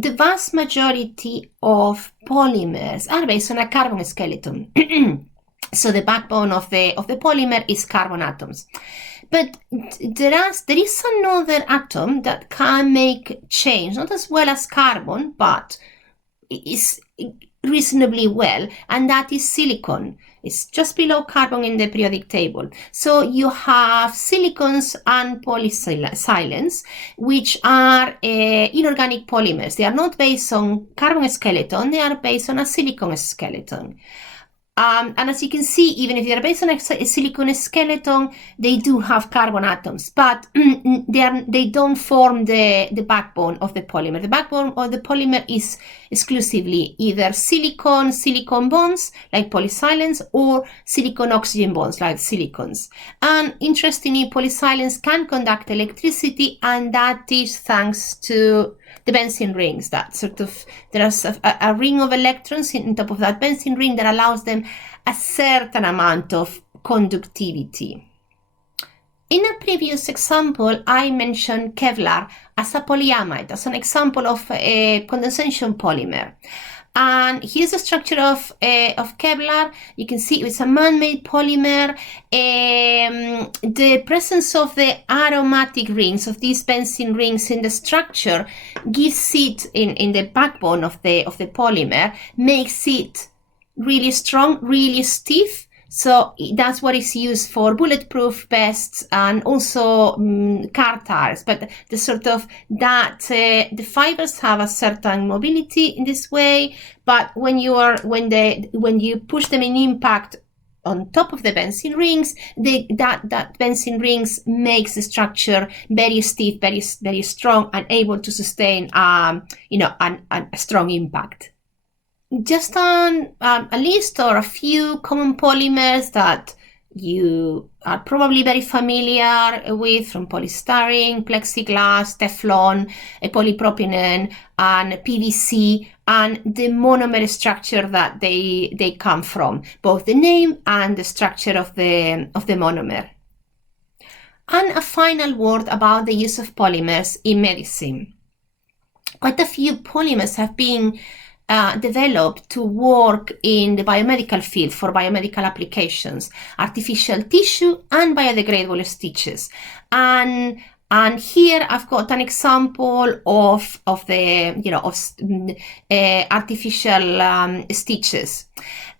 the vast majority of polymers are based on a carbon skeleton. So the backbone of the polymer is carbon atoms. But there is another atom that can make change, not as well as carbon, but is reasonably well, and that is silicon. It's just below carbon in the periodic table. So you have silicons and polysilanes, which are inorganic polymers. They are not based on carbon skeleton, they are based on a silicon skeleton. And as you can see, even if they're based on a silicon skeleton, they do have carbon atoms, but they don't form the backbone of the polymer. The backbone of the polymer is exclusively either silicon bonds, like polysilanes, or silicon-oxygen bonds, like silicons. And interestingly, polysilanes can conduct electricity, and that is thanks to the benzene rings. That sort of, there's a ring of electrons on top of that benzene ring that allows them a certain amount of conductivity. In a previous example, I mentioned Kevlar as a polyamide, as an example of a condensation polymer. And here's the structure of Kevlar. You can see it's a man-made polymer. The presence of the aromatic rings, of these benzene rings in the structure, gives it, in the backbone of the polymer, makes it really strong, really stiff. So that's what is used for bulletproof vests and also car tires. But the sort of that the fibers have a certain mobility in this way. But when you push them in impact on top of the benzene rings, that benzene rings makes the structure very stiff, very very strong, and able to sustain a strong impact. Just on a list or a few common polymers that you are probably very familiar with, from polystyrene, plexiglass, Teflon, polypropylene, and PVC, and the monomer structure that they come from, both the name and the structure of the monomer. And a final word about the use of polymers in medicine. Quite a few polymers have been developed to work in the biomedical field for biomedical applications, artificial tissue and biodegradable stitches. And here I've got an example of the artificial stitches.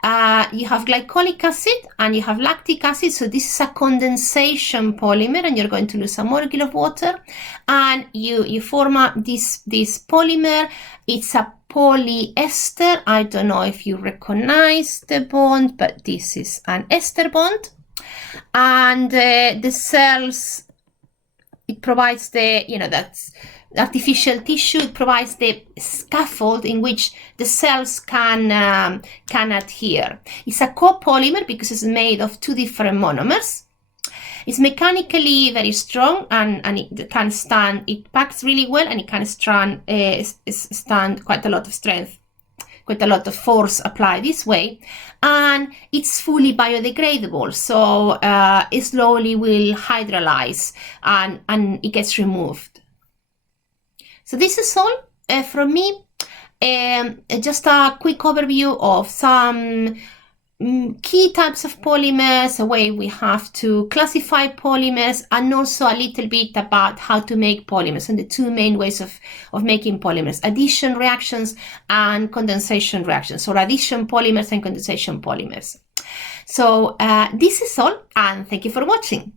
You have glycolic acid and you have lactic acid. So this is a condensation polymer, and you're going to lose a molecule of water, and you form this polymer. It's a polyester. I don't know if you recognize the bond, but this is an ester bond. And the cells, it provides that's artificial tissue. It provides the scaffold in which the cells can adhere. It's a copolymer because it's made of two different monomers. It's mechanically very strong, and it can stand, it packs really well, and it can stand quite a lot of strength, quite a lot of force applied this way. And it's fully biodegradable, so it slowly will hydrolyze and it gets removed. So this is all from me. Just a quick overview of some key types of polymers, a way we have to classify polymers, and also a little bit about how to make polymers and the two main ways of making polymers: addition reactions and condensation reactions, or addition polymers and condensation polymers. So this is all, and thank you for watching.